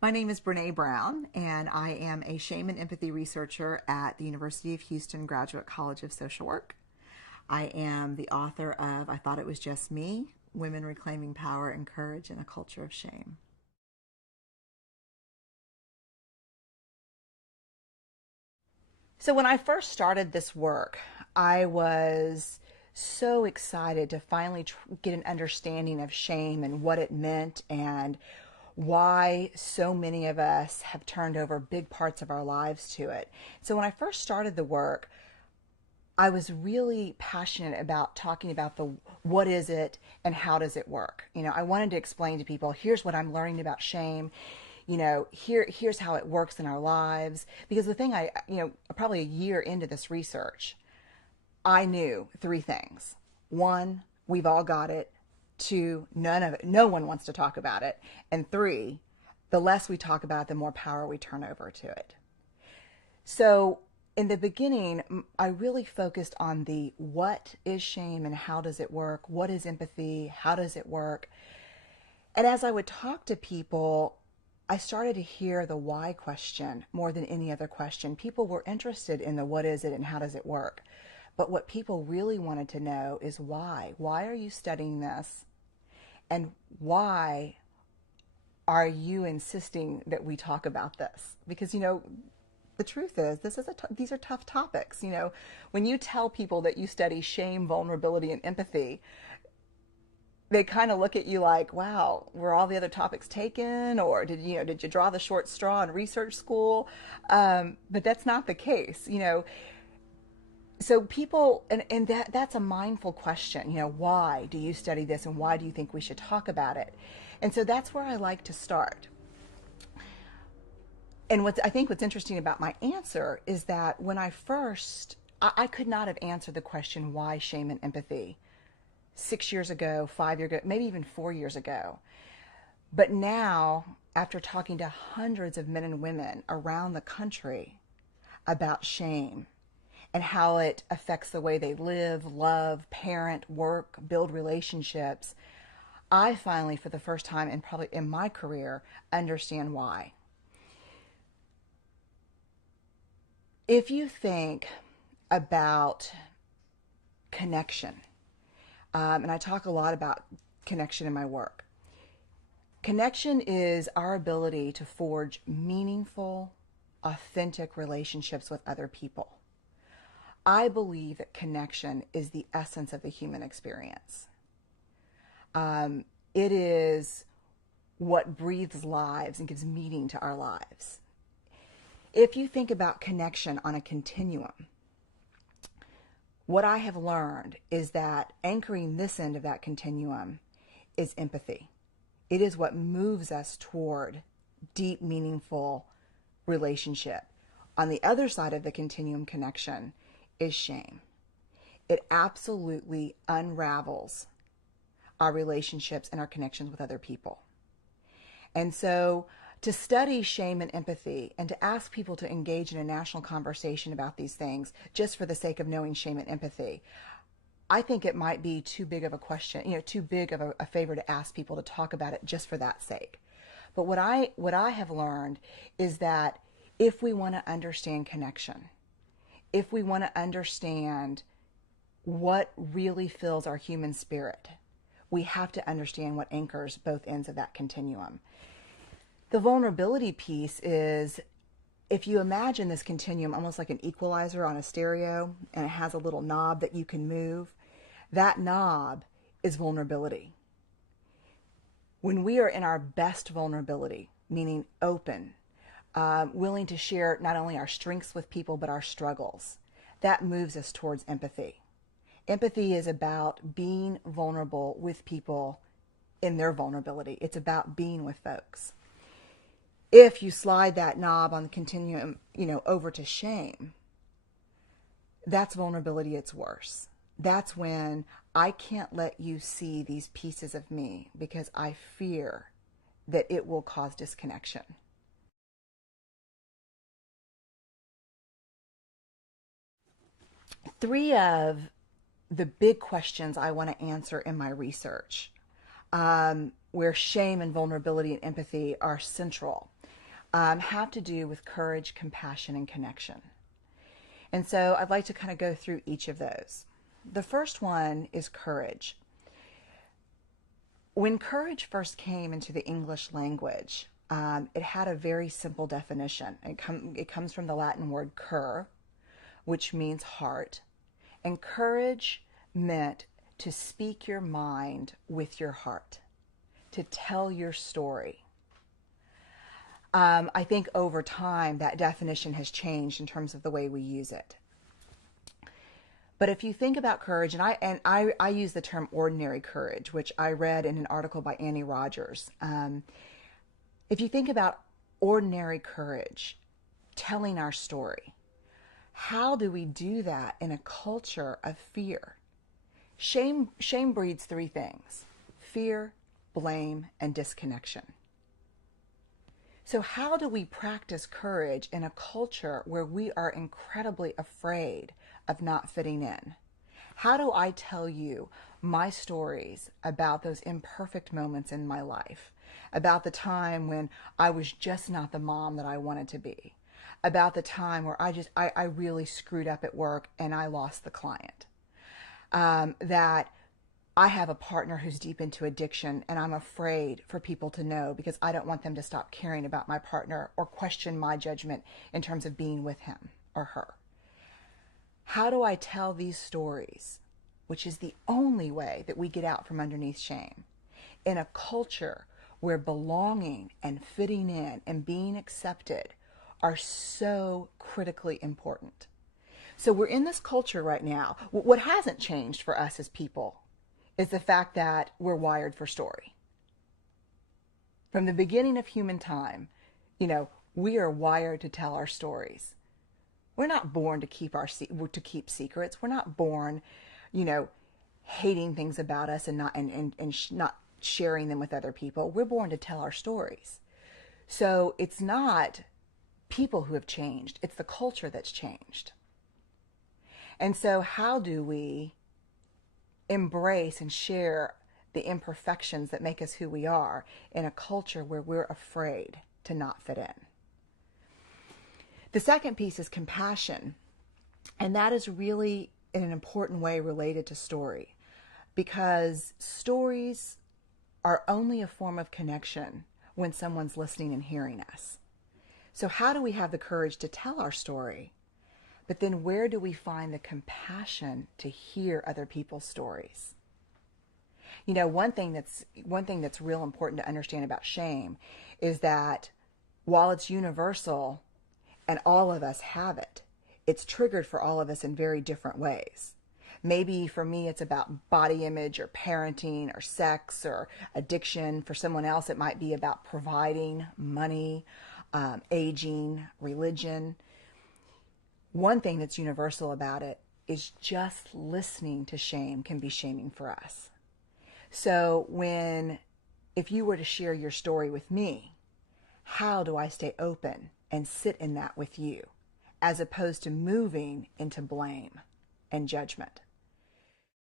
My name is Brené Brown, and I am a shame and empathy researcher at the University of Houston Graduate College of Social Work. I am the author of I Thought It Was Just Me, Women Reclaiming Power and Courage in a Culture of Shame. So when I first started this work, I was so excited to finally get an understanding of shame and what it meant and why so many of us have turned over big parts of our lives to it. So when I first started the work, I was really passionate about talking about the what is it and how does it work. I wanted to explain to people, here's what I'm learning about shame. Here's how it works in our lives. Because the thing probably a year into this research, I knew three things. One, we've all got it. Two, no one wants to talk about it. And three, the less we talk about it, the more power we turn over to it. So in the beginning, I really focused on the what is shame and how does it work? What is empathy? How does it work? And as I would talk to people, I started to hear the why question more than any other question. People were interested in the what is it and how does it work? But what people really wanted to know is why. Why are you studying this? And why are you insisting that we talk about this? Because, the truth is, these are tough topics. When you tell people that you study shame, vulnerability, and empathy, they kind of look at you like, wow, were all the other topics taken? Or did you draw the short straw in research school? But that's not the case, So people, and that's a mindful question, why do you study this and why do you think we should talk about it? And so that's where I like to start. And I think what's interesting about my answer is that when I could not have answered the question, why shame and empathy 6 years ago, 5 years ago, maybe even 4 years ago. But now, after talking to hundreds of men and women around the country about shame and how it affects the way they live, love, parent, work, build relationships, I finally, for the first time and probably in my career, understand why. If you think about connection, and I talk a lot about connection in my work. Connection is our ability to forge meaningful, authentic relationships with other people. I believe that connection is the essence of the human experience. It is what breathes lives and gives meaning to our lives. If you think about connection on a continuum, what I have learned is that anchoring this end of that continuum is empathy. It is what moves us toward deep, meaningful relationship. On the other side of the continuum connection is shame. It absolutely unravels our relationships and our connections with other people. And so to study shame and empathy and to ask people to engage in a national conversation about these things just for the sake of knowing shame and empathy, I think it might be too big of a question, too big of a favor to ask people to talk about it just for that sake. But what I have learned is that if we want to understand connection, if we want to understand what really fills our human spirit, we have to understand what anchors both ends of that continuum. The vulnerability piece is, if you imagine this continuum almost like an equalizer on a stereo, and it has a little knob that you can move, that knob is vulnerability. When we are in our best vulnerability, meaning open, willing to share not only our strengths with people, but our struggles, that moves us towards empathy. Empathy is about being vulnerable with people in their vulnerability. It's about being with folks. If you slide that knob on the continuum, over to shame, that's vulnerability at its worst. That's when I can't let you see these pieces of me because I fear that it will cause disconnection. Three of the big questions I want to answer in my research, where shame and vulnerability and empathy are central, have to do with courage, compassion, and connection. And so I'd like to kind of go through each of those. The first one is courage. When courage first came into the English language, it had a very simple definition. It comes from the Latin word cur, which means heart. And courage meant to speak your mind with your heart, to tell your story. I think over time that definition has changed in terms of the way we use it. But if you think about courage, and I use the term ordinary courage, which I read in an article by Annie Rogers. If you think about ordinary courage, telling our story, how do we do that in a culture of fear? Shame breeds three things: fear, blame, and disconnection. So how do we practice courage in a culture where we are incredibly afraid of not fitting in? How do I tell you my stories about those imperfect moments in my life, about the time when I was just not the mom that I wanted to be, about the time where I really screwed up at work and I lost the client, that I have a partner who's deep into addiction and I'm afraid for people to know because I don't want them to stop caring about my partner or question my judgment in terms of being with him or her. How do I tell these stories, which is the only way that we get out from underneath shame, in a culture where belonging and fitting in and being accepted are so critically important? So we're in this culture right now. What hasn't changed for us as people is the fact that we're wired for story. From the beginning of human time, we are wired to tell our stories. We're not born to keep secrets. We're not born, hating things about us and not sharing them with other people. We're born to tell our stories. So it's not people who have changed. It's the culture that's changed. And so how do we embrace and share the imperfections that make us who we are in a culture where we're afraid to not fit in? The second piece is compassion, and that is really in an important way related to story, because stories are only a form of connection when someone's listening and hearing us. So how do we have the courage to tell our story? But then where do we find the compassion to hear other people's stories? One thing that's real important to understand about shame is that while it's universal and all of us have it, it's triggered for all of us in very different ways. Maybe for me it's about body image or parenting or sex or addiction. For someone else it might be about providing, money, aging, religion. One thing that's universal about it is just listening to shame can be shaming for us. So if you were to share your story with me, how do I stay open and sit in that with you, as opposed to moving into blame and judgment?